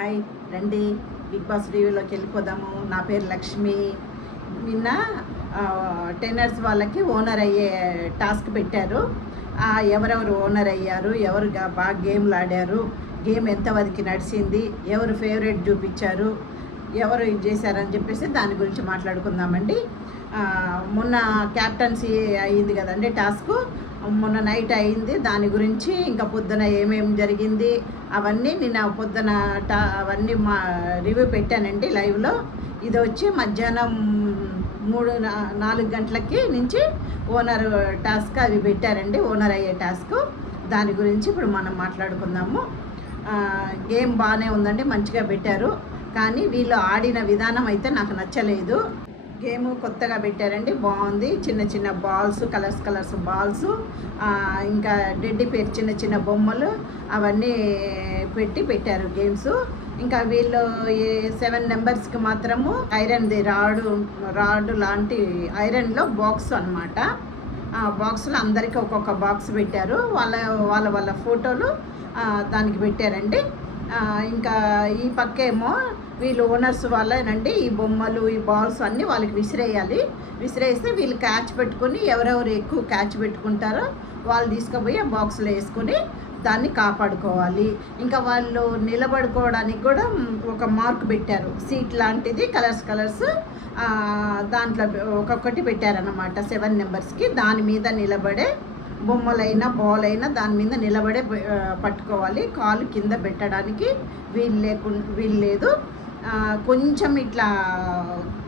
Hi రండి big boss రివ్యూలోకి వెళ్ళిపోదాము. నా పేరు లక్ష్మి. నిన్న టెన్నర్స్ వాళ్ళకి ఓనర్ అయ్యే టాస్క్ పెట్టారు. ఎవరెవరు ఓనర్ అయ్యారు, ఎవరు బాగా గేమ్లు ఆడారు, గేమ్ ఎంతవరకు నడిచింది, ఎవరు ఫేవరెట్ చూపించారు, ఎవరు ఇది చేశారని చెప్పేసి దాని గురించి మాట్లాడుకుందామండి. మొన్న క్యాప్టెన్సీ అయ్యింది కదండి టాస్క్, మొన్న నైట్ అయింది. దాని గురించి ఇంకా పొద్దున ఏమేమి జరిగింది అవన్నీ నిన్న పొద్దున అవన్నీ రివ్యూ పెట్టానండి లైవ్లో. ఇది వచ్చి మధ్యాహ్నం 3-4 గంటలకి నుంచి ఓనర్ టాస్క్ అవి పెట్టారండి, ఓనర్ అయ్యే టాస్క్. దాని గురించి ఇప్పుడు మనం మాట్లాడుకుందాము. గేమ్ బాగానే ఉందండి, మంచిగా పెట్టారు. కానీ వీళ్ళు ఆడిన విధానం అయితే నాకు నచ్చలేదు. గేమ్ కొత్తగా పెట్టారండి, బాగుంది. చిన్న చిన్న బాల్స్, కలర్స్ బాల్స్, ఇంకా డెడ్డి పేరు చిన్న చిన్న బొమ్మలు అవన్నీ పెట్టారు గేమ్స్. ఇంకా వీళ్ళు 7 నెంబర్స్కి మాత్రము ఐరన్ది రాడు లాంటి ఐరన్లో బాక్స్ అనమాట. ఆ బాక్స్లో అందరికీ ఒక్కొక్క బాక్స్ పెట్టారు. వాళ్ళ ఫోటోలు దానికి పెట్టారండి. ఇంకా ఈ పక్కేమో వీళ్ళు ఓనర్స్ వాళ్ళేనండి ఈ బొమ్మలు, ఈ బాల్స్ అన్నీ వాళ్ళకి విసిరేస్తే వీళ్ళు క్యాచ్ పెట్టుకొని ఎవరెవరు ఎక్కువ క్యాచ్ పెట్టుకుంటారో వాళ్ళు తీసుకుపోయి ఆ బాక్స్లో వేసుకొని దాన్ని కాపాడుకోవాలి. ఇంకా వాళ్ళు నిలబడుకోవడానికి కూడా ఒక మార్క్ పెట్టారు, సీట్ లాంటిది, కలర్స్ దాంట్లో ఒక్కొక్కటి పెట్టారన్నమాట 7 నెంబర్స్కి. దాని మీద నిలబడే బొమ్మలైనా బాల్ అయినా దాని మీద నిలబడే పట్టుకోవాలి. కాలు కింద పెట్టడానికి వీలు లేదు. కొంచెం ఇట్లా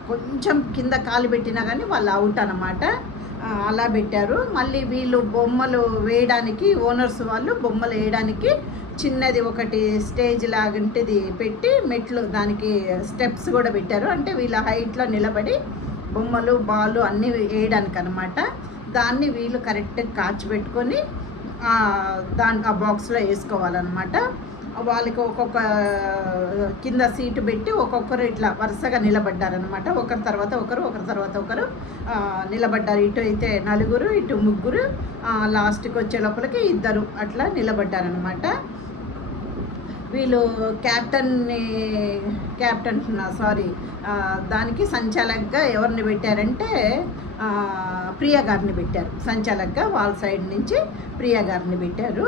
కొంచెం కింద కాలు పెట్టినా కానీ వాళ్ళు అవుట్ అన్నమాట. అలా పెట్టారు. మళ్ళీ వీళ్ళు బొమ్మలు వేయడానికి, ఓనర్స్ వాళ్ళు బొమ్మలు వేయడానికి చిన్నది ఒకటి స్టేజ్ లాంటిది పెట్టి మెట్లు, దానికి స్టెప్స్ కూడా పెట్టారు. అంటే వీళ్ళ హైట్లో నిలబడి బొమ్మలు బాలు అన్నీ వేయడానికి అనమాట. దాన్ని వీళ్ళు కరెక్ట్గా కాచి పెట్టుకొని ఆ బాక్స్లో వేసుకోవాలన్నమాట. వాళ్ళకి ఒక్కొక్క కింద సీటు పెట్టి ఒక్కొక్కరు ఇట్లా వరుసగా నిలబడ్డారనమాట. ఒకరి తర్వాత ఒకరు నిలబడ్డారు. ఇటు అయితే 4, ఇటు 3, లాస్ట్కి వచ్చే లోపలికి 2 అట్లా నిలబడ్డారనమాట. వీళ్ళు దానికి సంచాలకుగా ఎవరిని పెట్టారంటే ప్రియా గారిని పెట్టారు. సంచాలకుగా వాళ్ళ సైడ్ నుంచి ప్రియా గారిని పెట్టారు.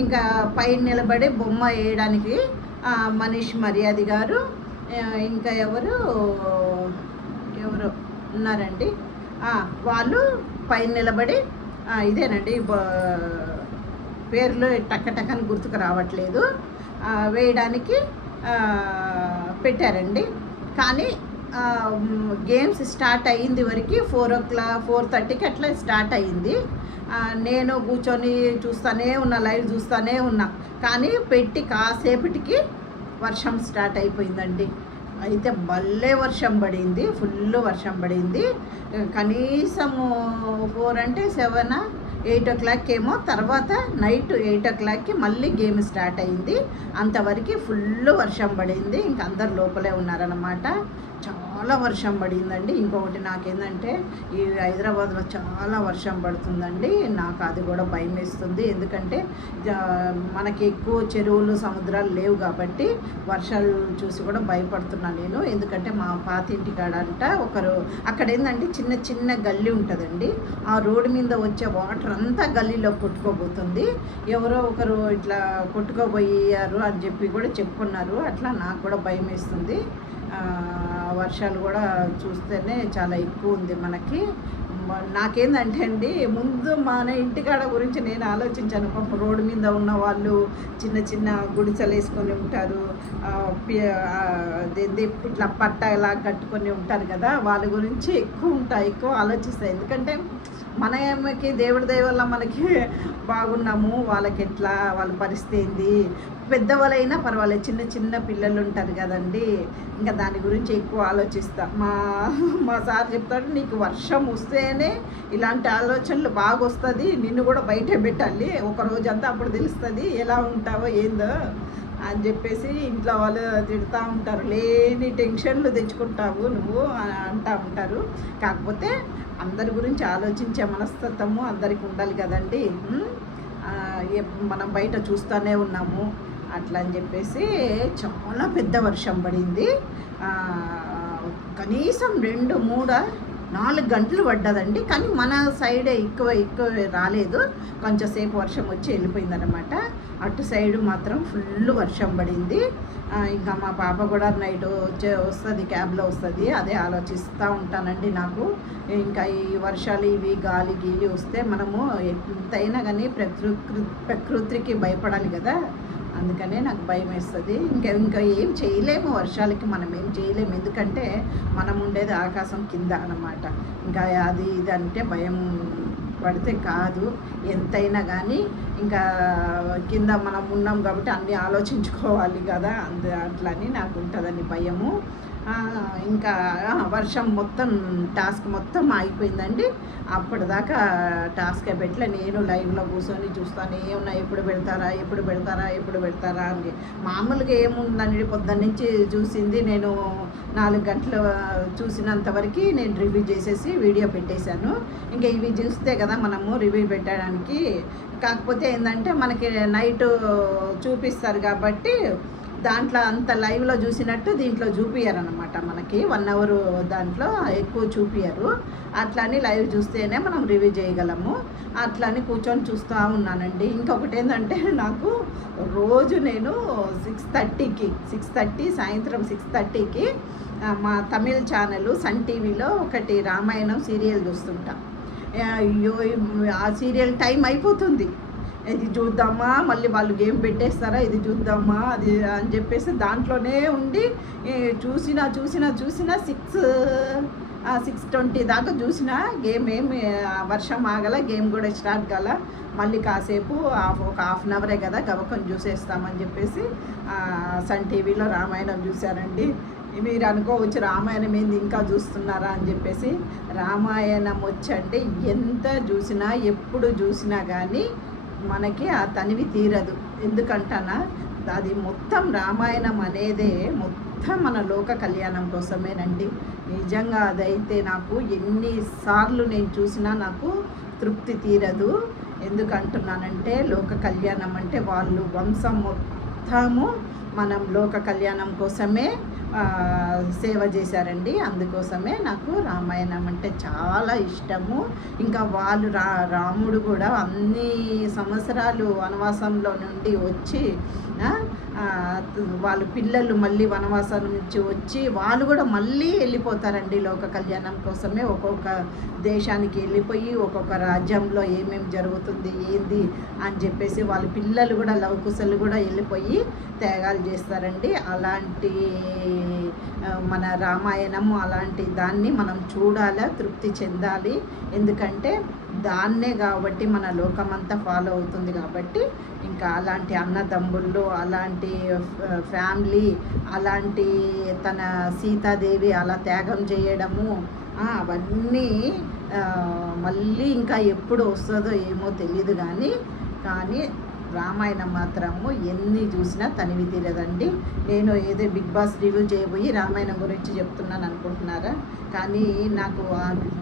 ఇంకా పైన నిలబడి బొమ్మ వేయడానికి మనీష్ మర్యాది గారు, ఇంకా ఎవరు ఉన్నారండి, వాళ్ళు పైన నిలబడి ఇదేనండి పేర్లు టక్కని గుర్తుకు రావట్లేదు, వేయడానికి పెట్టారండి. కానీ గేమ్స్ స్టార్ట్ అయ్యింది వరకు 4:30కి అట్లా స్టార్ట్ అయ్యింది. నేను కూర్చొని లైవ్ చూస్తూనే ఉన్నా. కానీ పెట్టి కాసేపటికి వర్షం స్టార్ట్ అయిపోయిందండి. అయితే భలే వర్షం పడింది, ఫుల్ వర్షం పడింది. కనీసము 4 అంటే 7, 8 o'clock ఏమో. తర్వాత నైట్ 8 o'clockకి మళ్ళీ గేమ్ స్టార్ట్ అయింది. అంతవరకు ఫుల్ వర్షం పడింది. ఇంక అందరు లోపలే ఉన్నారన్నమాట. చాలా వర్షం పడిందండి. ఇంకొకటి నాకేంటంటే ఈ హైదరాబాద్లో చాలా వర్షం పడుతుందండి. నాకు అది కూడా భయం వేస్తుంది. ఎందుకంటే మనకి ఎక్కువ చెరువులు, సముద్రాలు లేవు కాబట్టి వర్షాలు చూసి కూడా భయపడుతున్నాను నేను. ఎందుకంటే మా పాతింటి కాడంట అక్కడ ఏంటంటే చిన్న గల్లీ ఉంటుందండి. ఆ రోడ్డు మీద వచ్చే వాటర్ అంతా గల్లీలో కొట్టుకోబోతుంది. ఎవరో ఒకరు ఇట్లా కొట్టుకోబోయారు అని చెప్పి కూడా చెప్పుకున్నారు. అట్లా నాకు కూడా భయం వేస్తుంది. వర్షాలు కూడా చూస్తేనే చాలా ఎక్కువ ఉంది మనకి. నాకేందంటే అండి, ముందు మన ఇంటికాడ గురించి నేను ఆలోచించాను. పాపం రోడ్డు మీద ఉన్న వాళ్ళు చిన్న గుడిసెలు వేసుకొని ఉంటారు, ఇట్లా పట్టలా కట్టుకొని ఉంటారు కదా, వాళ్ళ గురించి ఎక్కువ ఆలోచిస్తాయి. ఎందుకంటే మనకి దేవుడి దయ వల్ల మనకి బాగున్నాము, వాళ్ళకి ఎట్లా, వాళ్ళ పరిస్థితి ఏంది, పెద్దవాళ్ళైనా పర్వాలేదు, చిన్న పిల్లలు ఉంటారు కదండి. ఇంకా దాని గురించి ఎక్కువ ఆలోచిస్తా. మా సార్ చెప్తాడు, నీకు వర్షం వస్తేనే ఇలాంటి ఆలోచనలు బాగా వస్తుంది, నిన్ను కూడా బయట పెట్టాలి ఒక రోజంతా, అప్పుడు తెలుస్తుంది ఎలా ఉంటావో ఏందో అని చెప్పేసి ఇంట్లో వాళ్ళు తిడుతూ ఉంటారు. లేని టెన్షన్లు తెచ్చుకుంటావు నువ్వు అంటూ ఉంటారు. కాకపోతే అందరి గురించి ఆలోచించే మనస్తత్వము అందరికి ఉండాలి కదండి. మనం బయట చూస్తూనే ఉన్నాము, అట్లా అని చెప్పేసి చాలా పెద్ద వర్షం పడింది. కనీసం 2, 3, 4 గంటలు పడ్డదండి. కానీ మన సైడే ఎక్కువ రాలేదు, కొంచెం సేపు వర్షం వచ్చి వెళ్ళిపోయిందనమాట. అటు సైడు మాత్రం ఫుల్ వర్షం పడింది. ఇంకా మా పాప కూడా నైట్ వస్తుంది, క్యాబ్లో వస్తుంది, అదే ఆలోచిస్తూ ఉంటానండి. నాకు ఇంకా ఈ వర్షాలు ఇవి గాలి గీలి వస్తే మనము ఎంతైనా కానీ ప్రకృతికి భయపడాలి కదా, అందుకనే నాకు భయం వేస్తుంది. ఇంకా ఏం చేయలేము, వర్షాలకి మనం ఏం చేయలేము, ఎందుకంటే మనం ఉండేది ఆకాశం కింద అన్నమాట. ఇంకా అది ఇది అంటే భయం పడితే కాదు, ఎంతైనా కానీ ఇంకా కింద మనం ఉన్నాం కాబట్టి అన్నీ ఆలోచించుకోవాలి కదా, అట్లని నాకు ఉంటుందని భయము. ఇంకా వర్షం మొత్తం టాస్క్ మొత్తం అయిపోయిందండి. అప్పటిదాకా టాస్క్ పెట్టలే, నేను లైవ్లో కూర్చొని చూస్తాను ఏమన్నా ఎప్పుడు పెడతారా అని. మామూలుగా ఏముందండి, పొద్దున్న నుంచి చూసింది నేను 4 గంటలు చూసినంతవరకు నేను రివ్యూ చేసేసి వీడియో పెట్టేశాను. ఇంకా ఇవి చూస్తే కదా మనము రివ్యూ పెట్టడానికి, కాకపోతే ఏంటంటే మనకి నైట్ చూపిస్తారు కాబట్టి దాంట్లో అంత లైవ్లో చూసినట్టు దీంట్లో చూపియ్యరు అనమాట. మనకి 1 అవర్ దాంట్లో ఎక్కువ చూపియ్యరు. అట్లని లైవ్ చూస్తేనే మనం రివ్యూ చేయగలము. అట్లని కూర్చొని చూస్తూ ఉన్నానండి. ఇంకొకటి ఏంటంటే నాకు రోజు నేను 6:30 సాయంత్రం 6:30కి మా తమిళ ఛానల్ సన్ టీవీలో ఒకటి రామాయణం సీరియల్ చూస్తుంటా. అయ్యో ఆ సీరియల్ టైం అయిపోతుంది, ఇది చూద్దామా, మళ్ళీ వాళ్ళు గేమ్ పెట్టేస్తారా, ఇది చూద్దామా అది అని చెప్పేసి దాంట్లోనే ఉండి చూసినా 6:20 దాకా చూసిన. గేమ్ ఏమి వర్షం ఆగల, గేమ్ కూడా స్టార్ట్ కాల. మళ్ళీ కాసేపు ఒక హాఫ్ అన్ అవరే కదా గబకం చూసేస్తామని చెప్పేసి సన్ టీవీలో రామాయణం చూశానండి. మీరు అనుకోవచ్చు రామాయణం ఏంది ఇంకా చూస్తున్నారా అని చెప్పేసి. రామాయణం వచ్చంటే ఎంత చూసినా ఎప్పుడు చూసినా కానీ మనకి ఆ తనివి తీరదు. ఎందుకంటానా, అది మొత్తం రామాయణం అనేదే మొత్తం మన లోక కళ్యాణం కోసమేనండి. నిజంగా అదైతే నాకు ఎన్నిసార్లు నేను చూసినా నాకు తృప్తి తీరదు. ఎందుకంటున్నానంటే లోక కళ్యాణం అంటే వాళ్ళు వంశం మొత్తము మనం లోక కళ్యాణం కోసమే సేవ చేశారండి. అందుకోసమే నాకు రామాయణం అంటే చాలా ఇష్టము. ఇంకా వాళ్ళు రాముడు కూడా అన్ని సంవత్సరాలు వనవాసంలో నుండి వచ్చి వాళ్ళ పిల్లలు మళ్ళీ వనవాసం నుంచి వచ్చి వాళ్ళు కూడా మళ్ళీ వెళ్ళిపోతారండి లోక కళ్యాణం కోసమే. ఒక్కొక్క దేశానికి వెళ్ళిపోయి ఒక్కొక్క రాజ్యంలో ఏమేమి జరుగుతుంది ఏంది అని చెప్పేసి వాళ్ళ పిల్లలు కూడా లవకుశలు కూడా వెళ్ళిపోయి త్యాగాలు చేస్తారండి. అలాంటి మన రామాయణము అలాంటి దాన్ని మనం చూడాలి, తృప్తి చెందాలి. ఎందుకంటే దాన్నే కాబట్టి మన లోకమంతా ఫాలో అవుతుంది కాబట్టి ఇంకా అలాంటి అన్నదమ్ముళ్ళు, అలాంటి ఫ్యామిలీ, అలాంటి తన సీతాదేవి అలా త్యాగం చేయడము అవన్నీ మళ్ళీ ఇంకా ఎప్పుడు వస్తుందో ఏమో తెలియదు. కానీ రామాయణం మాత్రము ఎన్ని చూసినా తనివి తీరదండి. నేను ఏదో బిగ్ బాస్ రివ్యూ చేయబోయి రామాయణం గురించి చెప్తున్నాను అనుకుంటున్నారా, కానీ నాకు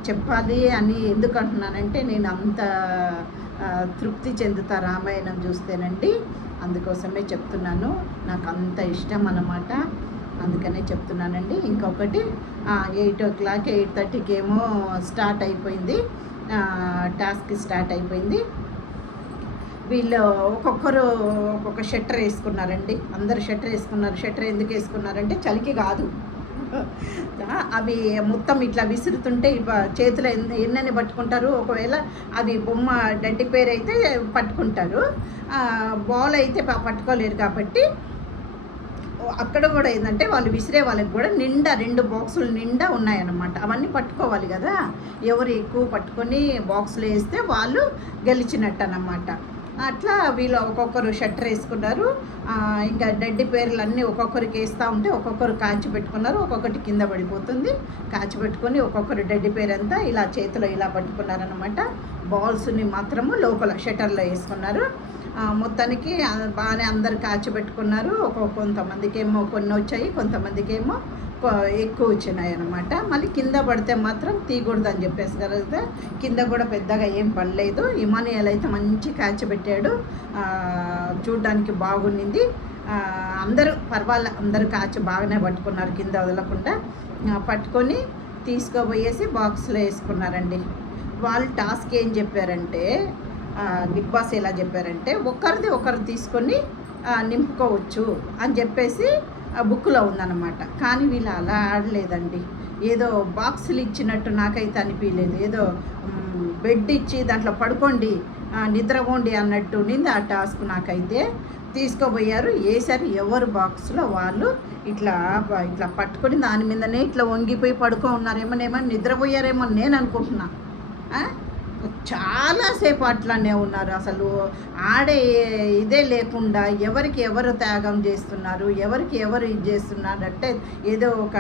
చెప్పాలి అని ఎందుకు అంటున్నానంటే నేను అంత తృప్తి చెందుతా రామాయణం చూస్తేనండి. అందుకోసమే చెప్తున్నాను, నాకు అంత ఇష్టం అన్నమాట. అందుకనే చెప్తున్నానండి. ఇంకొకటి 8 o'clock 8:30కి ఏమో స్టార్ట్ అయిపోయింది, టాస్క్ స్టార్ట్ అయిపోయింది. వీళ్ళు ఒక్కొక్క షట్టర్ వేసుకున్నారండి. అందరు షట్టర్ వేసుకున్నారు. షట్టర్ ఎందుకు వేసుకున్నారంటే చలికి కాదు, అవి మొత్తం ఇట్లా విసురుతుంటే చేతిలో ఎన్నని పట్టుకుంటారు. ఒకవేళ అవి బొమ్మ డడ్డి పేరు అయితే పట్టుకుంటారు, బాల్ అయితే పట్టుకోలేరు. కాబట్టి అక్కడ కూడా ఏంటంటే వాళ్ళు విసిరే వాళ్ళకి కూడా నిండా 2 బాక్సులు నిండా ఉన్నాయన్నమాట. అవన్నీ పట్టుకోవాలి కదా, ఎవరు ఎక్కువ పట్టుకొని బాక్సులు వేస్తే వాళ్ళు గెలిచినట్టు అన్నమాట. అట్లా వీళ్ళు ఒక్కొక్కరు షట్టర్ వేసుకున్నారు. ఇంకా డడ్డి పేర్లు అన్నీ ఒక్కొక్కరికి వేస్తూ ఉంటే ఒక్కొక్కరు కాచి పెట్టుకున్నారు, ఒక్కొక్కటి కింద పడిపోతుంది. కాచి పెట్టుకొని ఒక్కొక్కరు డడ్డి పేరు అంతా ఇలా చేతిలో ఇలా పట్టుకున్నారనమాట. బాల్స్ని మాత్రము లోపల షట్టర్లో వేసుకున్నారు. మొత్తానికి బాగానే అందరు కాచి పెట్టుకున్నారు. కొంతమందికి ఏమో కొన్ని వచ్చాయి, కొంతమందికి ఏమో ఎక్కువ వచ్చినాయి అన్నమాట. మళ్ళీ కింద పడితే మాత్రం తీయకూడదు అని చెప్పేసి కదా, కింద కూడా పెద్దగా ఏం పడలేదు. ఇమానియల్ అయితే మంచి క్యాచ్ పెట్టాడు, చూడ్డానికి బాగుండింది. అందరూ పర్వాలే, అందరూ కాచి బాగానే పట్టుకున్నారు, కింద వదలకుండా పట్టుకొని తీసుకోబోయేసి బాక్స్లో వేసుకున్నారండి. వాళ్ళు టాస్క్ ఏం చెప్పారంటే, బిగ్ బాస్ ఎలా చెప్పారంటే ఒకరిది ఒకరు తీసుకొని నింపుకోవచ్చు అని చెప్పేసి బుక్లో ఉందన్నమాట. కానీ వీళ్ళు అలా ఆడలేదండి. ఏదో బాక్సులు ఇచ్చినట్టు నాకైతే అనిపించలేదు. ఏదో బెడ్ ఇచ్చి దాంట్లో పడుకోండి, నిద్రపోండి అన్నట్టు నింది ఆ టాస్క్. నాకైతే తీసుకోబోయారు, వేసారు, ఎవరు బాక్స్లో వాళ్ళు ఇట్లా ఇట్లా పట్టుకొని దాని మీదనే ఇట్లా వంగిపోయి పడుకో ఉన్నారేమో, నిద్రపోయారేమో నేను అనుకుంటున్నా. చాలాసేపు అట్లానే ఉన్నారు. అసలు ఆడే ఇదే లేకుండా ఎవరికి ఎవరు త్యాగం చేస్తున్నారు, ఎవరికి ఎవరు ఇది చేస్తున్నారు అంటే ఏదో ఒక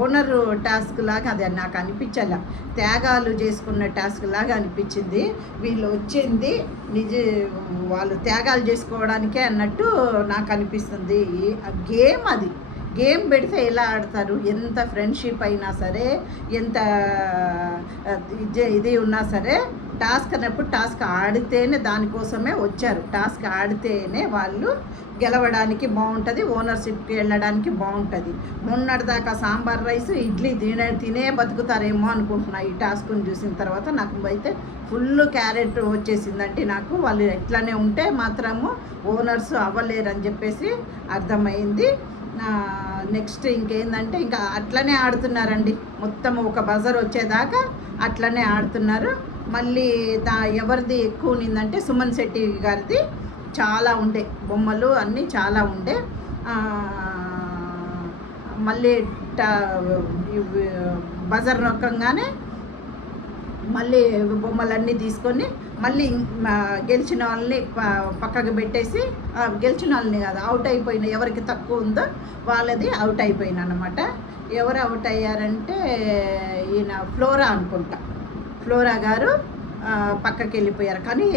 ఓనరు టాస్క్ లాగా అది నాకు అనిపించాల. త్యాగాలు చేసుకున్న టాస్క్ లాగా అనిపించింది. వీళ్ళు వచ్చింది వాళ్ళు త్యాగాలు చేసుకోవడానికే అన్నట్టు నాకు అనిపిస్తుంది. గేమ్ అది గేమ్ పెడితే ఎలా ఆడతారు? ఎంత ఫ్రెండ్షిప్ అయినా సరే, ఎంత ఇది ఉన్నా సరే, టాస్క్ అన్నప్పుడు టాస్క్ ఆడితేనే, దానికోసమే వచ్చారు. టాస్క్ ఆడితేనే వాళ్ళు గెలవడానికి బాగుంటుంది, ఓనర్షిప్కి వెళ్ళడానికి బాగుంటుంది. మొన్నటిదాకా సాంబార్ రైస్ ఇడ్లీ తినే బతుకుతారేమో అనుకుంటున్నా. ఈ టాస్క్ని చూసిన తర్వాత నాకు అయితే ఫుల్ క్యారెట్ వచ్చేసిందంటే నాకు వాళ్ళు ఎట్లనే ఉంటే మాత్రము ఓనర్స్ అవ్వలేరని చెప్పేసి అర్థమైంది. నెక్స్ట్ ఇంకేందంటే ఇంకా అట్లనే ఆడుతున్నారండి. మొత్తం ఒక బజర్ వచ్చేదాకా అట్లనే ఆడుతున్నారు. మళ్ళీ ఎవరిది ఎక్కువ ఉన్నిందంటే సుమన్ శెట్టి గారిది చాలా ఉండే, బొమ్మలు అన్నీ చాలా ఉండే. మళ్ళీ బజర్ నొక్కంగానే మళ్ళీ బొమ్మలన్నీ తీసుకొని మళ్ళీ గెలిచిన వాళ్ళని పక్కకు పెట్టేసి, గెలిచిన వాళ్ళని కాదు, అవుట్ అయిపోయిన ఎవరికి తక్కువ ఉందో వాళ్ళది అవుట్ అయిపోయిన అనమాట. ఎవరు అవుట్ అయ్యారంటే ఈయన ఫ్లోరా అనుకుంటా, ఫ్లోరా గారు పక్కకి వెళ్ళిపోయారు. కానీ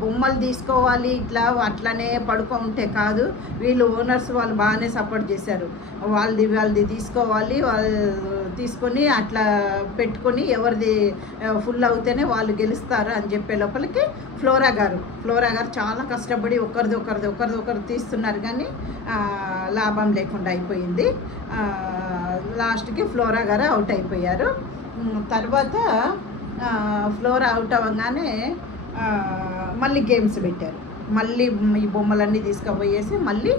బొమ్మలు తీసుకోవాలి ఇట్లా అట్లనే పడుకుంటే కాదు, వీళ్ళు ఓనర్స్ వాళ్ళు బాగానే సపోర్ట్ చేశారు. వాళ్ళది తీసుకోవాలి, వాళ్ళు తీసుకొని అట్లా పెట్టుకొని ఎవరిది ఫుల్ అవుతేనే వాళ్ళు గెలుస్తారు అని చెప్పే లోపలికి ఫ్లోరా గారు చాలా కష్టపడి ఒకరిది తీస్తున్నారు, కానీ లాభం లేకుండా అయిపోయింది. లాస్ట్కి ఫ్లోరా గారు అవుట్ అయిపోయారు. తర్వాత ఫ్లోర్ అవుట్ అవ్వగానే మళ్ళీ గేమ్స్ పెట్టారు. మళ్ళీ ఈ బొమ్మలన్నీ తీసుకుపోయేసి మళ్ళీ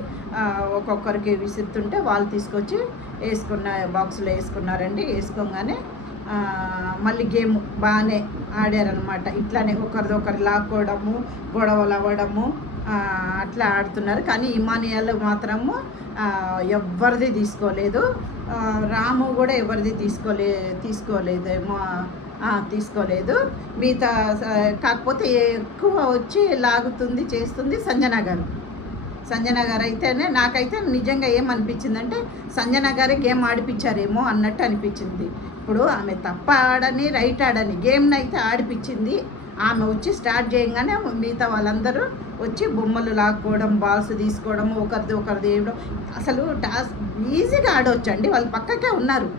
ఒక్కొక్కరికి విసురుతుంటే వాళ్ళు తీసుకొచ్చి బాక్స్లో వేసుకున్నారండి. వేసుకోగానే మళ్ళీ గేమ్ బాగానే ఆడారనమాట. ఇట్లానే ఒకరు లాక్కోవడము, గొడవలు అవ్వడము అట్లా ఆడుతున్నారు. కానీ ఇమానియాలో మాత్రము ఎవరిది తీసుకోలేదు, రాము కూడా ఎవరిది తీసుకోలేదు. మిగతా కాకపోతే ఎక్కువ వచ్చి లాగుతుంది చేస్తుంది సంజన గారు అయితేనే నాకైతే నిజంగా ఏమనిపించిందంటే సంజన గారే గేమ్ ఆడిపించారేమో అన్నట్టు అనిపించింది. ఇప్పుడు ఆమె తప్ప ఆడని రైట్ ఆడని గేమ్ని అయితే ఆడిపించింది. ఆమె వచ్చి స్టార్ట్ చేయగానే మిగతా వాళ్ళందరూ వచ్చి బొమ్మలు లాక్కోవడం, బాల్స్ తీసుకోవడం, ఒకరిది వేయడం, అసలు టాస్క్ ఈజీగా ఆడవచ్చండి. వాళ్ళు పక్కకే ఉన్నారు.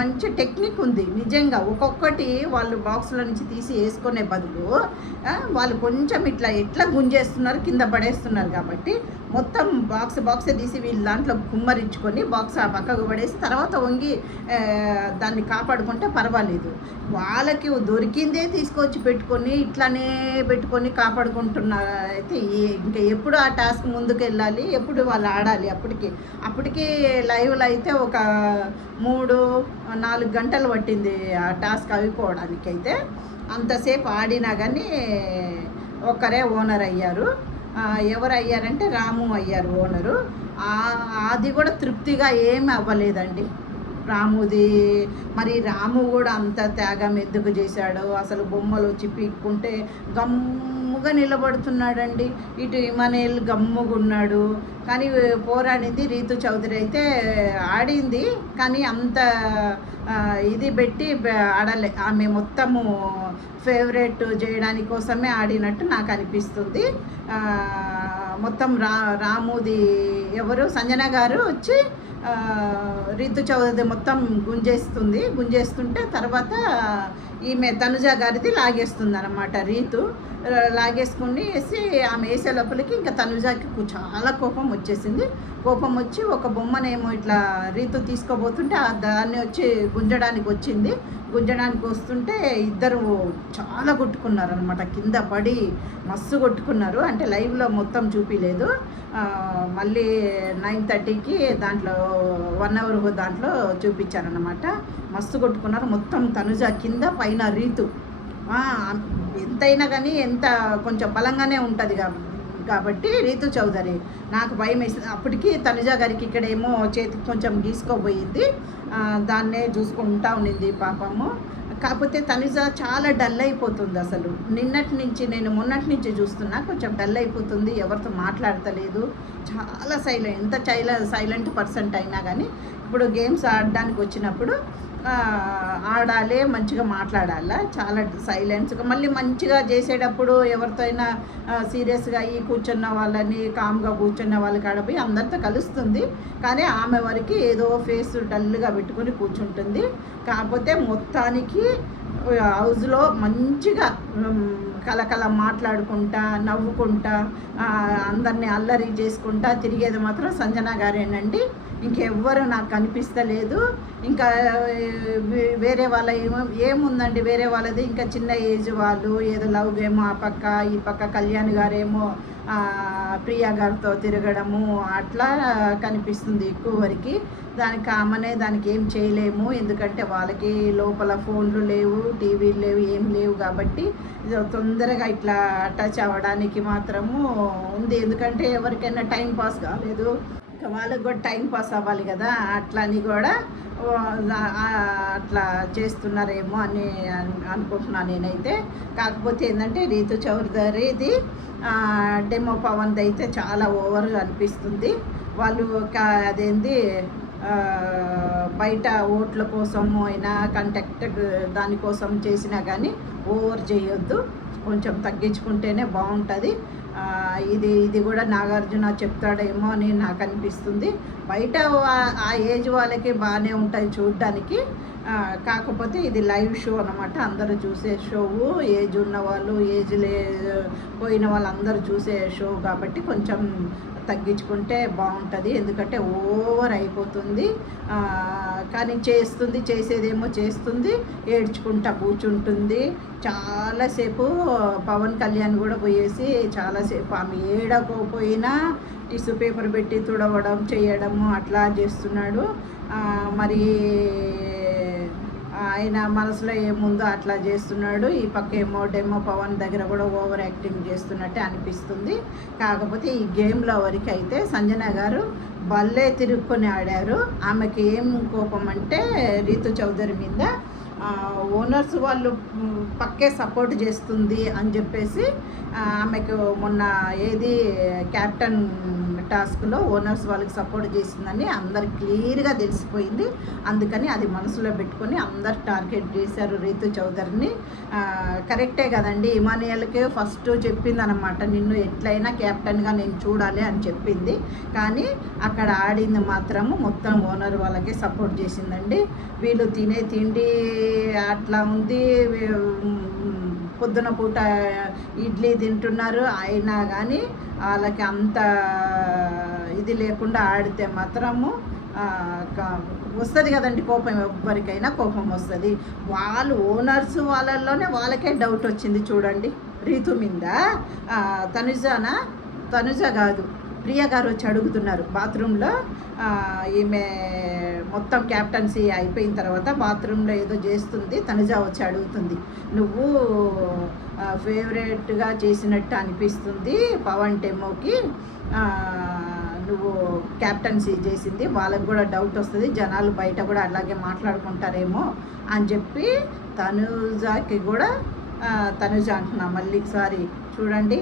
మంచి టెక్నిక్ ఉంది నిజంగా. ఒక్కొక్కటి వాళ్ళు బాక్స్లో నుంచి తీసి వేసుకునే బదులు వాళ్ళు కొంచెం ఎట్లా గుంజేస్తున్నారు, కింద పడేస్తున్నారు. కాబట్టి మొత్తం బాక్సే తీసి వీళ్ళు దాంట్లో కుమ్మరించుకొని బాక్స్ ఆ పక్కకు పడేసి తర్వాత వంగి దాన్ని కాపాడుకుంటే పర్వాలేదు. వాళ్ళకి దొరికిందే తీసుకొచ్చి ఇట్లానే పెట్టుకొని కాపాడుకుంటున్నారు. అయితే ఇంకా ఎప్పుడు ఆ టాస్క్ ముందుకు వెళ్ళాలి, ఎప్పుడు వాళ్ళు ఆడాలి. అప్పటికి లైవ్లో అయితే ఒక 3-4 గంటలు పట్టింది ఆ టాస్క్ అయిపోవడానికి. అయితే అంతసేపు ఆడినా కానీ ఒకరే ఓనర్ అయ్యారు. ఎవరు అయ్యారంటే రాము అయ్యారు ఓనరు. అది కూడా తృప్తిగా ఏమి అవ్వలేదండి రాముది. మరి రాము కూడా అంత త్యాగం ఎందుకు చేశాడో అసలు. బొమ్మలు వచ్చి పీక్కుంటే గమ్ముగా నిలబడుతున్నాడండి. ఇటు ఇమానుయేల్ గమ్ముగా ఉన్నాడు. కానీ పోరాడింది రీతు చౌదరి అయితే ఆడింది, కానీ అంత ఇది పెట్టి ఆడలే. ఆమె మొత్తము ఫేవరెట్ చేయడానికి కోసమే ఆడినట్టు నాకు అనిపిస్తుంది. మొత్తం రాముది ఎవరు సంజన గారు వచ్చి రీతు చౌదరి మొత్తం గుంజేస్తుంటే తర్వాత ఈమె తనుజ గారిది లాగేస్తుంది అనమాట. రీతు లాగేసుకుని ఆమె వేసే లోపలికి ఇంకా తనుజాకి చాలా కోపం వచ్చేసింది. కోపం వచ్చి ఒక బొమ్మనేమో ఇట్లా రీతు తీసుకోబోతుంటే దాన్ని వచ్చి గుంజడానికి వస్తుంటే ఇద్దరు చాలా కొట్టుకున్నారు అనమాట. కింద పడి మస్తు కొట్టుకున్నారు. అంటే లైవ్లో మొత్తం చూపించలేదు, మళ్ళీ 9:30కి దాంట్లో 1 hour దాంట్లో చూపించారనమాట. మస్తు కొట్టుకున్నారు. మొత్తం తనుజ కింద, పైన రీతు. ఎంతైనా కానీ ఎంత కొంచెం బలంగానే ఉంటుంది కాబట్టి రీతు చౌదరి నాకు భయం వేసింది. అప్పటికి తనుజ గారికి ఇక్కడేమో చేతికి కొంచెం గీసుకోబోయింది, దాన్నే చూసుకుంటా ఉన్నింది పాపము. కాకపోతే తనుజ చాలా డల్ అయిపోతుంది. అసలు నేను మొన్నటి నుంచి చూస్తున్నా, కొంచెం డల్ అయిపోతుంది, ఎవరితో మాట్లాడతలేదు, చాలా ఎంత సైలెంట్ పర్సెంట్ అయినా కానీ ఇప్పుడు గేమ్స్ ఆడడానికి వచ్చినప్పుడు ఆడాలి, మంచిగా మాట్లాడాలా, చాలా సైలెన్స్గా. మళ్ళీ మంచిగా చేసేటప్పుడు ఎవరితో అయినా సీరియస్గా కూర్చున్న వాళ్ళని కామ్గా కూర్చున్న వాళ్ళకి ఆడపోయి అందరితో కలుస్తుంది. కానీ ఆమె వరకు ఏదో ఫేస్ డల్గా పెట్టుకొని కూర్చుంటుంది. కాకపోతే మొత్తానికి హౌస్లో మంచిగా కలకల మాట్లాడుకుంటా, నవ్వుకుంటా, అందరినీ అల్లరి చేసుకుంటా తిరిగేది మాత్రం సంజన గారేనండి. ఇంకెవ్వరు నాకు కనిపిస్తలేదు. ఇంకా వేరే వాళ్ళ ఏముందండి, వేరే వాళ్ళది ఇంకా చిన్న ఏజ్ వాళ్ళు ఏదో లవ్ గేమ్, ఆ పక్క ఈ పక్క కళ్యాణ్ గారేమో ప్రియా గారితో తిరగడము అట్లా కనిపిస్తుంది ఎక్కువ వరకు. దానికి ఆమెనే దానికి ఏం చేయలేము, ఎందుకంటే వాళ్ళకి లోపల ఫోన్లు లేవు, టీవీలు లేవు, ఏం లేవు కాబట్టి తొందరగా ఇట్లా టచ్ అవ్వడానికి మాత్రము ఉంది. ఎందుకంటే ఎవరికైనా టైం పాస్ కాలేదు, వాళ్ళకి కూడా టైం పాస్ అవ్వాలి కదా, అట్లని కూడా అట్లా చేస్తున్నారేమో అని అనుకుంటున్నాను నేనైతే. కాకపోతే ఏంటంటే రీతు చౌదరిది డెమో పవన్ది అయితే చాలా ఓవర్ అనిపిస్తుంది. వాళ్ళు అదేంది బయట ఓట్ల కోసము అయినా కంటెక్ట్ దానికోసం చేసినా కానీ ఓవర్ చేయొద్దు, కొంచెం తగ్గించుకుంటేనే బాగుంటుంది. ఇది కూడా నాగార్జున చెప్తాడేమో అని నాకు అనిపిస్తుంది. బయట ఆ ఏజ్ వాళ్ళకి బాగానే ఉంటాయి చూడడానికి, కాకపోతే ఇది లైవ్ షో అనమాట, అందరూ చూసే షోవు. ఏజ్ ఉన్న వాళ్ళు, పోయిన వాళ్ళు అందరూ చూసే షో కాబట్టి కొంచెం తగ్గించుకుంటే బాగుంటుంది. ఎందుకంటే ఓవర్ అయిపోతుంది. కానీ చేసేదేమో చేస్తుంది, ఏడ్చుకుంటా కూర్చుంటుంది చాలాసేపు. పవన్ కళ్యాణ్ కూడా పోయేసి చాలాసేపు ఆమె ఏడకపోయినా టిష్యూ పేపర్ పెట్టి తుడవడం చేయడము అట్లా చేస్తున్నాడు. మరి ఆయన మనసులో ఏముందో అట్లా చేస్తున్నాడు. ఈ పక్క ఏమో డెమో పవన్ దగ్గర కూడా ఓవర్ యాక్టింగ్ చేస్తున్నట్టే అనిపిస్తుంది. కాకపోతే ఈ గేమ్లో వరకు అయితే సంజన గారు భలే తిరుక్కొని ఆడారు. ఆమెకి ఏం కోపం అంటే రీతు చౌదరి మీద ఓనర్స్ వాళ్ళు పక్కే సపోర్ట్ చేస్తుంది అని చెప్పేసి ఆమెకు మొన్న క్యాప్టెన్ టాస్క్లో ఓనర్స్ వాళ్ళకి సపోర్ట్ చేసిందని అందరికి క్లియర్గా తెలిసిపోయింది. అందుకని అది మనసులో పెట్టుకొని అందరు టార్గెట్ చేశారు రీతు చౌదరిని. కరెక్టే కదండి, ఇమానియల్కే ఫస్ట్ చెప్పింది అనమాట, నిన్ను ఎట్లయినా క్యాప్టెన్గా నేను చూడాలి అని చెప్పింది. కానీ అక్కడ ఆడింది మాత్రము మొత్తం ఓనర్ వాళ్ళకే సపోర్ట్ చేసిందండి. వీళ్ళు తినే తిండి అట్లా ఉంది, పొద్దున పూట ఇడ్లీ తింటున్నారు, అయినా కానీ వాళ్ళకి అంత ఇది లేకుండా ఆడితే మాత్రము వస్తుంది కదండి కోపం. ఎవరికైనా కోపం వస్తుంది. వాళ్ళు ఓనర్స్ వాళ్ళల్లోనే వాళ్ళకే డౌట్ వచ్చింది చూడండి రీతు మీద. తనుజ కాదు, ప్రియ గారు వచ్చి అడుగుతున్నారు బాత్రూంలో. ఈమె మొత్తం క్యాప్టెన్సీ అయిపోయిన తర్వాత బాత్రూంలో ఏదో చేస్తుంది, తనుజ వచ్చి అడుగుతుంది, నువ్వు ఫేవరెట్గా చేసినట్టు అనిపిస్తుంది పవన్ టెమోకి, నువ్వు క్యాప్టెన్సీ చేసింది, వాళ్ళకు కూడా డౌట్ వస్తుంది, జనాలు బయట కూడా అలాగే మాట్లాడుకుంటారేమో అని చెప్పి తనుజకి కూడా తనుజ అంటున్నా మళ్ళీ సారీ చూడండి,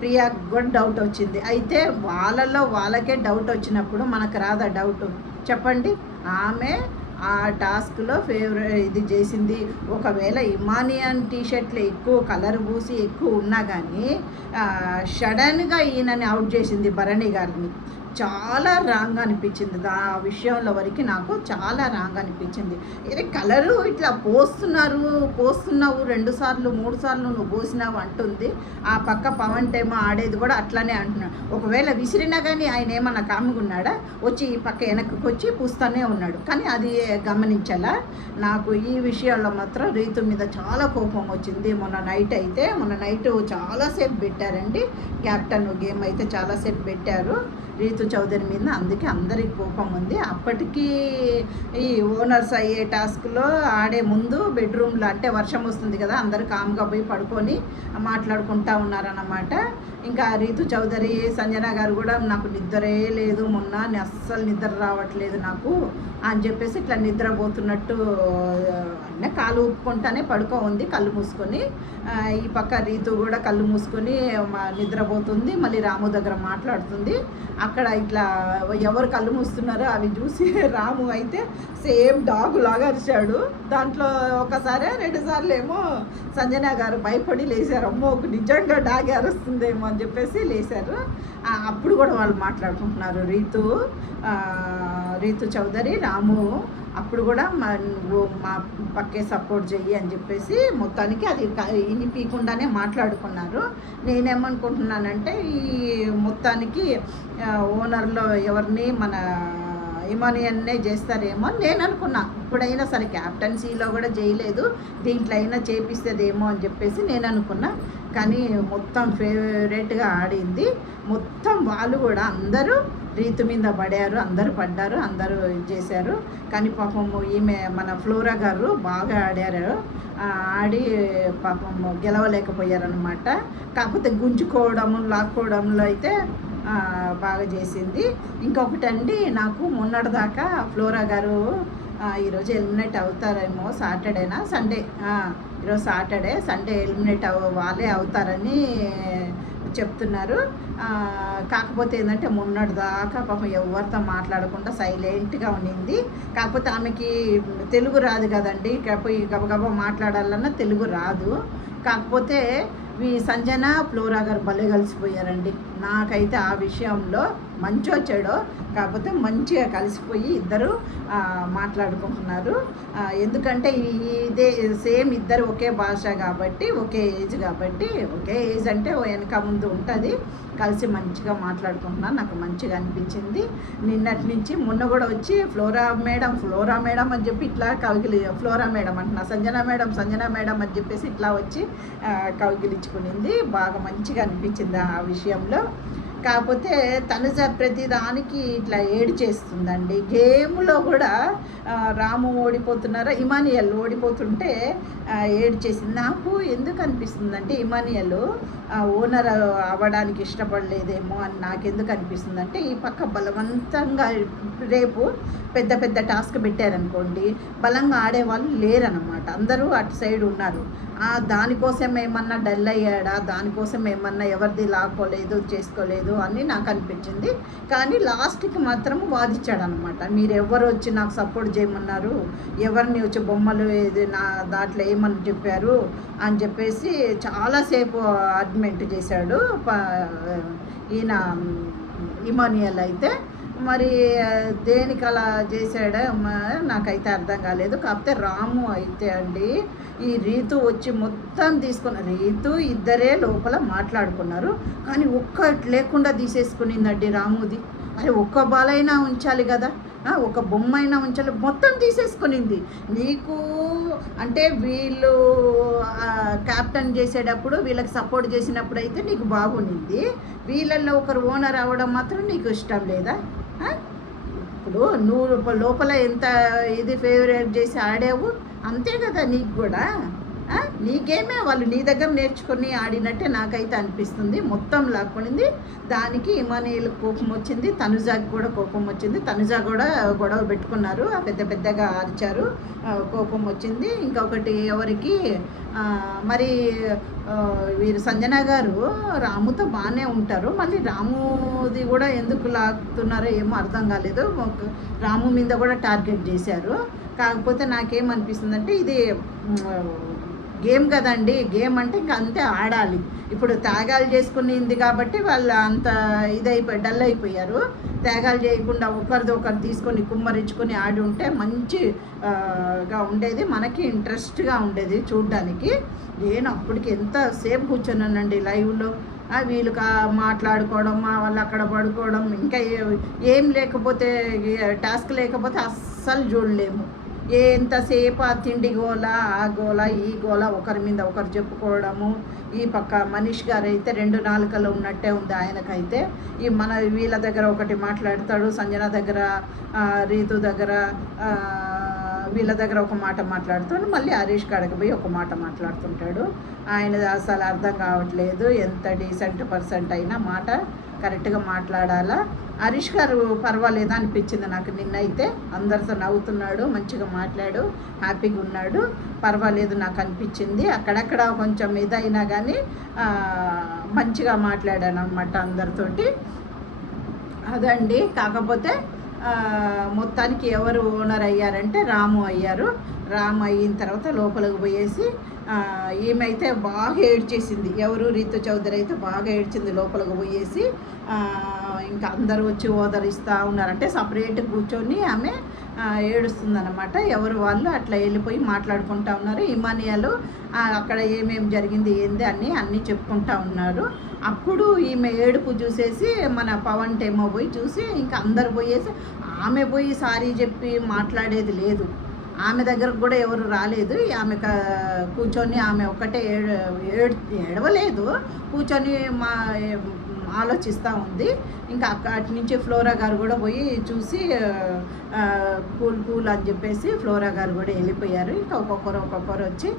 ప్రియాకి కూడా డౌట్ వచ్చింది. అయితే వాళ్ళకే డౌట్ వచ్చినప్పుడు మనకు రాదా డౌట్ చెప్పండి? ఆమె ఆ టాస్క్లో ఇది చేసింది. ఒకవేళ ఇమానియన్ టీషర్ట్లు ఎక్కువ కలర్ పూసి ఎక్కువ ఉన్నా కానీ సడన్గా ఈయనని అవుట్ చేసింది భరణి గారిని. చాలా రాంగ్ అనిపించింది. ఆ విషయంలో వరకు నాకు చాలా రాంగ్ అనిపించింది. ఇది కలరు ఇట్లా పోస్తున్నావు 2 సార్లు 3 సార్లు నువ్వు పోసినావు అంటుంది. ఆ పక్క పవన్ టేమో ఆడేది కూడా అట్లానే అంటున్నాడు. ఒకవేళ విసిరినా కానీ ఆయన ఏమన్నా కాముగున్నాడా, వచ్చి ఈ పక్క వెనక్కి వచ్చి పూస్తానే ఉన్నాడు. కానీ అది గమనించాలా. నాకు ఈ విషయాల్లో మాత్రం రీతు మీద చాలా కోపం వచ్చింది. మొన్న నైట్ చాలాసేపు పెట్టారండి. క్యాప్టెన్ గేమ్ అయితే చాలాసేపు పెట్టారు రీతు చౌదరి మీద. అందుకే అందరికి కోపం ఉంది. అప్పటికీ ఈ ఓనర్స్ అయ్యే టాస్క్లో ఆడే ముందు బెడ్రూమ్లో, అంటే వర్షం వస్తుంది కదా, అందరు కామ్గా పోయి పడుకొని మాట్లాడుకుంటూ ఉన్నారన్నమాట. ఇంకా రీతు చౌదరి, సంజన గారు కూడా నాకు నిద్రే లేదు మొన్న, అస్సలు నిద్ర రావట్లేదు నాకు అని చెప్పేసి ఇట్లా నిద్రపోతున్నట్టు అంటే కాలు ఊపుకుంటానే పడుకో ఉంది కళ్ళు మూసుకొని. ఈ పక్క రీతు కూడా కళ్ళు మూసుకొని నిద్రపోతుంది. మళ్ళీ రాము దగ్గర మాట్లాడుతుంది. అక్కడ ఇట్లా ఎవరు కళ్ళు మూస్తున్నారో అవి చూసి రాము అయితే సేమ్ డాగ్ లాగా అరిచాడు. దాంట్లో ఒకసారి 2 సార్లు ఏమో సంజన గారు భయపడి లేచారు. అమ్మో నిజంగా డాగ్ అరుస్తుందేమో అని చెప్పేసి లేచారు. అప్పుడు కూడా వాళ్ళు మాట్లాడుకుంటున్నారు రీతు చౌదరి, రాము. అప్పుడు కూడా నువ్వు మా పక్కే సపోర్ట్ చెయ్యి అని చెప్పేసి మొత్తానికి అది ఇనిపీకుండానే మాట్లాడుకున్నారు. నేనేమనుకుంటున్నానంటే ఈ మొత్తానికి ఓనర్లో ఎవరిని మన ఇమానియన్నే చేస్తారేమో అని నేను అనుకున్నా. ఇప్పుడైనా సరే క్యాప్టెన్సీలో కూడా చేయలేదు, దీంట్లో అయినా చేపిస్తుందేమో అని చెప్పేసి నేను అనుకున్నా. కానీ మొత్తం ఫేవరెట్గా ఆడింది. మొత్తం వాళ్ళు కూడా అందరూ రీతు మీద పడారు, అందరూ పడ్డారు, అందరూ చేశారు. కానీ పాపం ఈమె మన ఫ్లోరా గారు బాగా ఆడారు. ఆడి పాపం గెలవలేకపోయారనమాట. కాకపోతే గుంజుకోవడము లాక్కోవడంలో అయితే బాగా చేసింది. ఇంకొకటండి, నాకు మొన్నటిదాకా ఫ్లోరా గారు ఈరోజు ఎలిమినేట్ అవుతారేమో, సాటర్డేనా సండే, ఈరోజు సండే ఎలిమినేట్ వాళ్ళే అవుతారని చెప్తున్నారు. కాకపోతే ఏంటంటే మొన్నటిదాకా పాపం ఎవరితో మాట్లాడకుండా సైలెంట్గా ఉన్నింది. కాకపోతే ఆమెకి తెలుగు రాదు కదండి, పోయి గబగబా మాట్లాడాలన్నా తెలుగు రాదు. కాకపోతే సంజన ఫ్లోరా గారు భలే కలిసిపోయారండి. నాకైతే ఆ విషయంలో మంచో చెడో కాకపోతే మంచిగా కలిసిపోయి ఇద్దరు మాట్లాడుకుంటున్నారు. ఎందుకంటే ఇదే సేమ్ ఇద్దరు ఒకే భాష కాబట్టి, ఒకే ఏజ్ కాబట్టి, ఒకే ఏజ్ అంటే వెనక ముందు ఉంటుంది, కలిసి మంచిగా మాట్లాడుకుంటున్నారు. నాకు మంచిగా అనిపించింది. నిన్నటి నుంచి మొన్న కూడా వచ్చి ఫ్లోరా మేడం అని చెప్పి ఇట్లా ఫ్లోరా మేడం అంటున్నా, సంజన మేడం అని చెప్పేసి ఇట్లా వచ్చి కౌగిలించుకునింది. బాగా మంచిగా అనిపించింది ఆ విషయంలో. కాకపోతే తనుజ ప్రతిదానికి ఇట్లా ఏడు చేస్తుందండి. గేమ్లో కూడా రాము ఓడిపోతున్నారా, ఇమానియల్ ఓడిపోతుంటే ఏడు చేసింది. నాకు ఎందుకు అనిపిస్తుంది అంటే ఇమానియల్ ఓనర్ అవ్వడానికి ఇష్టపడలేదేమో అని నాకెందుకు అనిపిస్తుంది అంటే, ఈ పక్క బలవంతంగా రేపు పెద్ద టాస్క్ పెట్టారనుకోండి, బలంగా ఆడేవాళ్ళు లేరన్నమాట, అందరూ అటు సైడ్ ఉన్నారు. దానికోసం ఏమన్నా డల్ అయ్యాడా, దానికోసం ఏమన్నా ఎవరిది లాక్కోలేదు చేసుకోలేదు అని నాకు అనిపించింది. కానీ లాస్ట్కి మాత్రం వాదించాడనమాట. మీరు ఎవరు వచ్చి నాకు సపోర్ట్ చేయమన్నారు, ఎవరిని వచ్చి బొమ్మలు ఏది నా దాంట్లో ఏమని చెప్పారు అని చెప్పేసి చాలాసేపు ఆర్గ్యుమెంట్ చేశాడు ఈయన ఇమానియల్ అయితే. మరి దేనికి అలా చేశాడో నాకైతే అర్థం కాలేదు. కాకపోతే రాము అయితే అండి, ఈ రీతు వచ్చి మొత్తం రీతు ఇద్దరే లోపల మాట్లాడుకున్నారు. కానీ ఒక్కటి లేకుండా తీసేసుకునిందండి రాముది. అరే ఒక్క బాలైనా ఉంచాలి కదా, ఒక బొమ్మ అయినా ఉంచాలి, మొత్తం తీసేసుకునింది. నీకు అంటే వీళ్ళు క్యాప్టెన్ చేసేటప్పుడు వీళ్ళకి సపోర్ట్ చేసినప్పుడు అయితే నీకు బాగుండింది, వీళ్ళల్లో ఒకరు ఓనర్ అవ్వడం మాత్రం నీకు ఇష్టం లేదా? ఇప్పుడు నువ్వు లోపల ఎంత ఇది ఫేవరెట్ చేసి ఆడావు అంతే కదా నీకు కూడా. నీకేమే వాళ్ళు నీ దగ్గర నేర్చుకొని ఆడినట్టే నాకైతే అనిపిస్తుంది. మొత్తం లాక్కొనింది. దానికి ఇమానియల్ కోపం వచ్చింది, తనుజాకి కూడా కోపం వచ్చింది. తనుజా కూడా గొడవ పెట్టుకున్నారు, పెద్దగా అరిచారు, కోపం వచ్చింది. ఇంకొకటి ఎవరికి మరి వీరు సంజన గారు రాముతో బాగానే ఉంటారు, మళ్ళీ రాముది కూడా ఎందుకు లాగుతున్నారో ఏమో అర్థం కాలేదు. రాము మీద కూడా టార్గెట్ చేశారు. కాకపోతే నాకేమనిపిస్తుందంటే ఇది గేమ్ కదండి, గేమ్ అంటే ఇంకా అంతే ఆడాలి. ఇప్పుడు త్యాగాలు చేసుకునింది కాబట్టి వాళ్ళు అంత డల్ అయిపోయారు. త్యాగాలు చేయకుండా ఒకరిది ఒకరు తీసుకొని కుమ్మరించుకొని ఆడి ఉంటే మంచిగా ఉండేది, మనకి ఇంట్రెస్ట్గా ఉండేది చూడ్డానికి. నేను అప్పటికి ఎంతసేపు కూర్చున్నానండి లైవ్లో. వీళ్ళు మాట్లాడుకోవడం, మా వాళ్ళు అక్కడ పడుకోవడం, ఇంకా ఏం లేకపోతే టాస్క్ లేకపోతే అస్సలు చూడలేము. ఎంతసేపు ఆ తిండి గోల, ఆ గోల, ఈ గోల, ఒకరి మీద ఒకరు చెప్పుకోవడము. ఈ పక్క మనీష్ గారు అయితే 2 నాలుకలు ఉన్నట్టే ఉంది ఆయనకైతే. వీళ్ళ దగ్గర ఒకటి మాట్లాడతాడు, సంజన దగ్గర, రీతు దగ్గర, వీళ్ళ దగ్గర ఒక మాట మాట్లాడుతాడు, మళ్ళీ హరీష్ కాడికి పోయి ఒక మాట మాట్లాడుతుంటాడు. ఆయన అసలు అర్థం కావట్లేదు. ఎంత డీసెంట్ పర్సెంట్ అయినా మాట కరెక్ట్గా మాట్లాడాలా. హరీష్ గారు పర్వాలేదు అనిపించింది నాకు నిన్నైతే. అందరితో నవ్వుతున్నాడు, మంచిగా మాట్లాడు, హ్యాపీగా ఉన్నాడు, పర్వాలేదు నాకు అనిపించింది. అక్కడక్కడ కొంచెం ఇదైనా కానీ మంచిగా మాట్లాడాను అన్నమాట అందరితోటి. అదండి. కాకపోతే మొత్తానికి ఎవరు ఓనర్ అయ్యారంటే రాము అయ్యారు. రాము అయిన తర్వాత లోపలికి పోయేసి ఈమెయితే బాగా ఏడ్చేసింది. ఎవరు రీతు చౌదరి అయితే బాగా ఏడ్చింది లోపలికి పోయేసి. ఇంకా అందరూ వచ్చి ఓదరిస్తూ ఉన్నారంటే సపరేట్ కూర్చొని ఆమె ఏడుస్తుందన్నమాట. ఎవరు వాళ్ళు అట్లా వెళ్ళిపోయి మాట్లాడుకుంటూ ఉన్నారు. ఇమానియాలు అక్కడ ఏమేమి జరిగింది ఏంది అన్నీ చెప్పుకుంటూ ఉన్నారు. అప్పుడు ఈమె ఏడుపు చూసేసి మన పవన్ టేమో పోయి చూసి ఇంకా అందరు పోయేసి ఆమె పోయి సారీ చెప్పి మాట్లాడేది లేదు. ఆమె దగ్గరకు కూడా ఎవరు రాలేదు. ఆమె కూర్చొని ఆమె ఒక్కటే ఏడవలేదు, కూర్చొని ఆలోచిస్తూ ఉంది. ఇంకా అటు నుంచి ఫ్లోరా గారు కూడా పోయి చూసి కూల్ అని చెప్పేసి ఫ్లోరా గారు కూడా వెళ్ళిపోయారు. ఇంకా ఒక్కొక్కరు వచ్చి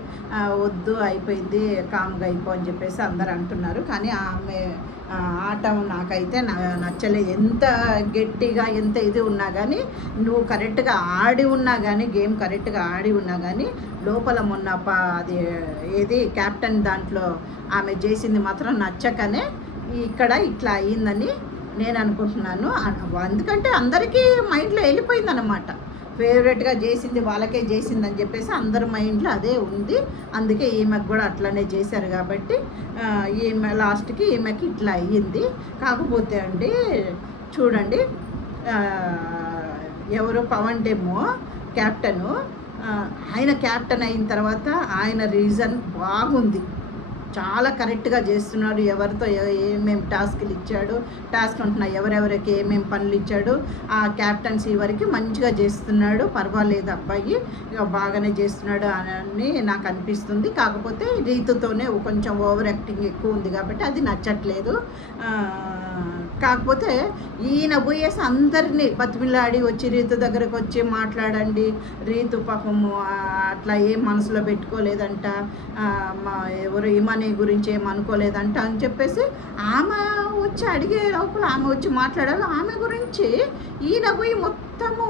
వద్దు అయిపోయింది కామ్గా అయిపో అని చెప్పేసి అందరు అంటున్నారు. కానీ ఆమె ఆట నాకైతే నచ్చలేదు. ఎంత గట్టిగా ఎంత ఇది ఉన్నా కానీ, నువ్వు కరెక్ట్గా ఆడి ఉన్నా కానీ, గేమ్ కరెక్ట్గా ఆడి ఉన్నా కానీ, లోపల మొన్న అది ఏది క్యాప్టెన్ దాంట్లో ఆమె చేసింది మాత్రం నచ్చకనే ఇక్కడ ఇట్లా అయ్యిందని నేను అనుకుంటున్నాను. ఎందుకంటే అందరికీ మైండ్లో వెళ్ళిపోయిందన్నమాట. ఫేవరెట్గా చేసింది వాళ్ళకే చేసిందని చెప్పేసి అందరి మైండ్లో అదే ఉంది. అందుకే ఈమెకు కూడా అట్లనే చేశారు కాబట్టి ఈమె లాస్ట్కి ఈమెకి ఇట్లా అయ్యింది. కాకపోతే అండి చూడండి, ఎవరు పవన్ డెమో క్యాప్టెను, ఆయన క్యాప్టెన్ అయిన తర్వాత ఆయన రీజన్ బాగుంది, చాలా కరెక్ట్గా చేస్తున్నాడు. ఎవరితో ఏమేమి టాస్క్లు ఇచ్చాడు, టాస్క్ అంటున్నా ఎవరెవరికి ఏమేమి పనులు ఇచ్చాడు, ఆ క్యాప్టెన్సీ వరకు మంచిగా చేస్తున్నాడు. పర్వాలేదు అబ్బాయి, ఇక బాగానే చేస్తున్నాడు అని నాకు అనిపిస్తుంది. కాకపోతే రీతుతోనే కొంచెం ఓవర్ యాక్టింగ్ ఎక్కువ ఉంది కాబట్టి అది నచ్చట్లేదు. కాకపోతే ఈయన పోయేసి అందరినీ బతిమిలాడి వచ్చి రీతు దగ్గరకు వచ్చి మాట్లాడండి, రీతు పాపము అట్లా ఏం మనసులో పెట్టుకోలేదంట, ఎవరు ఇమాని గురించి ఏం అనుకోలేదంట అని చెప్పేసి ఆమె వచ్చి అడిగే లోపల ఆమె వచ్చి మాట్లాడాలి. ఆమె గురించి ఈయన పోయి మొత్తము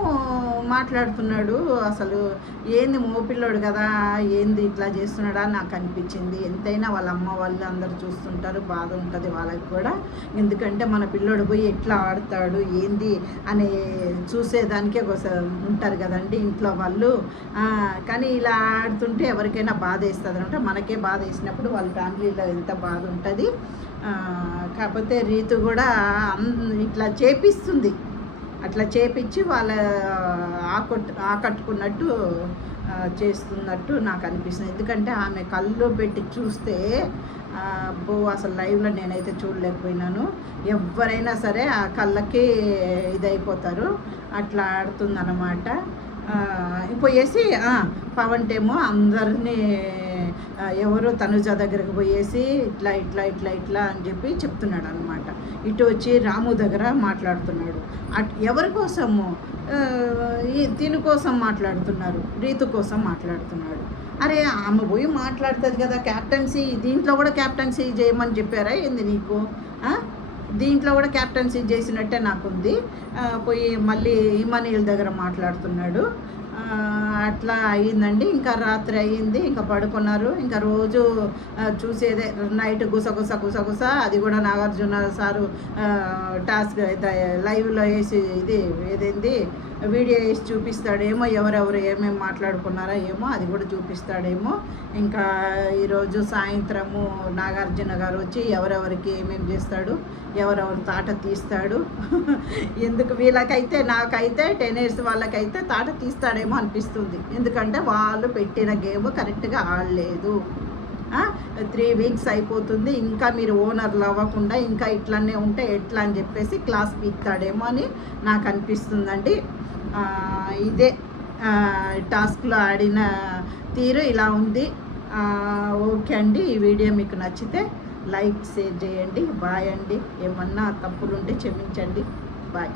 మాట్లాడుతున్నాడు. అసలు ఏంది మోపిల్లోడు కదా, ఏంది ఇట్లా చేస్తున్నాడా నాకు అనిపించింది. ఎంతైనా వాళ్ళ అమ్మ వాళ్ళు అందరు చూస్తుంటారు, బాధ ఉంటుంది వాళ్ళకి కూడా. ఎందుకంటే మన పిల్లోడు పోయి ఎట్లా ఆడతాడు ఏంది అని చూసేదానికే ఉంటారు కదండి ఇంట్లో వాళ్ళు. కానీ ఇలా ఆడుతుంటే ఎవరికైనా బాధ వేస్తుంది అంటే మనకే బాధ వేసినప్పుడు వాళ్ళ ఫ్యామిలీలో ఎంత బాధ ఉంటుంది. కాకపోతే రీతు కూడా ఇట్లా చేపిస్తుంది, అట్లా చేపించి వాళ్ళ ఆకట్టుకున్నట్టు చేస్తున్నట్టు నాకు అనిపిస్తుంది. ఎందుకంటే ఆమె కళ్ళు పెట్టి చూస్తే అసలు లైవ్లో నేనైతే చూడలేకపోయినాను. ఎవరైనా సరే ఆ కళ్ళకి ఇదైపోతారు, అట్లా ఆడుతుందన్నమాట. పోయేసి పవన్ టేమో అందరినీ ఎవరు తనుజ దగ్గరకు పోయేసి ఇట్లా ఇట్లా ఇట్లా ఇట్లా అని చెప్పి చెప్తున్నాడు అనమాట. ఇటు వచ్చి రాము దగ్గర మాట్లాడుతున్నాడు. ఎవరి కోసము, దీని కోసం మాట్లాడుతున్నారు, రీతు కోసం మాట్లాడుతున్నాడు. అరే ఆమె పోయి మాట్లాడుతుంది కదా క్యాప్టెన్సీ, దీంట్లో కూడా క్యాప్టెన్సీ చేయమని చెప్పారా ఏంది నీకు? దీంట్లో కూడా క్యాప్టెన్సీ చేసినట్టే నాకుంది. పోయి మళ్ళీ ఇమానియల్ దగ్గర మాట్లాడుతున్నాడు. అట్లా అయ్యిందండి. ఇంకా రాత్రి అయ్యింది, ఇంకా పడుకున్నారు. ఇంకా రోజు చూసేదే నైట్ గుసగుస అది కూడా నాగార్జున సారు టాస్క్ అయితే లైవ్లో వేసి ఇది ఏదేంది వీడియో వేసి చూపిస్తాడేమో, ఎవరెవరు ఏమేమి మాట్లాడుకున్నారో ఏమో అది కూడా చూపిస్తాడేమో. ఇంకా ఈరోజు సాయంత్రము నాగార్జున గారు వచ్చి ఎవరెవరికి ఏమేమి చేస్తాడు, ఎవరెవరు తాట తీస్తాడు ఎందుకు వీళ్ళకైతే నాకైతే 10 years వాళ్ళకైతే తాట తీస్తాడేమో అనిపిస్తుంది. ఎందుకంటే వాళ్ళు పెట్టిన గేమ్ కరెక్ట్గా ఆడలేదు. 3 weeks అయిపోతుంది, ఇంకా మీరు ఓనర్లు అవ్వకుండా ఇంకా ఇట్లనే ఉంటే ఎట్లా అని చెప్పేసి క్లాస్ పీక్తాడేమో అని నాకు అనిపిస్తుందండి. ఇదే టాస్క్లో ఆడిన తీరు ఇలా ఉంది. ఓకే అండి, ఈ వీడియో మీకు నచ్చితే లైక్ షేర్ చేయండి. బాయ్ అండి. ఏమన్నా తప్పులుంటే క్షమించండి. బాయ్.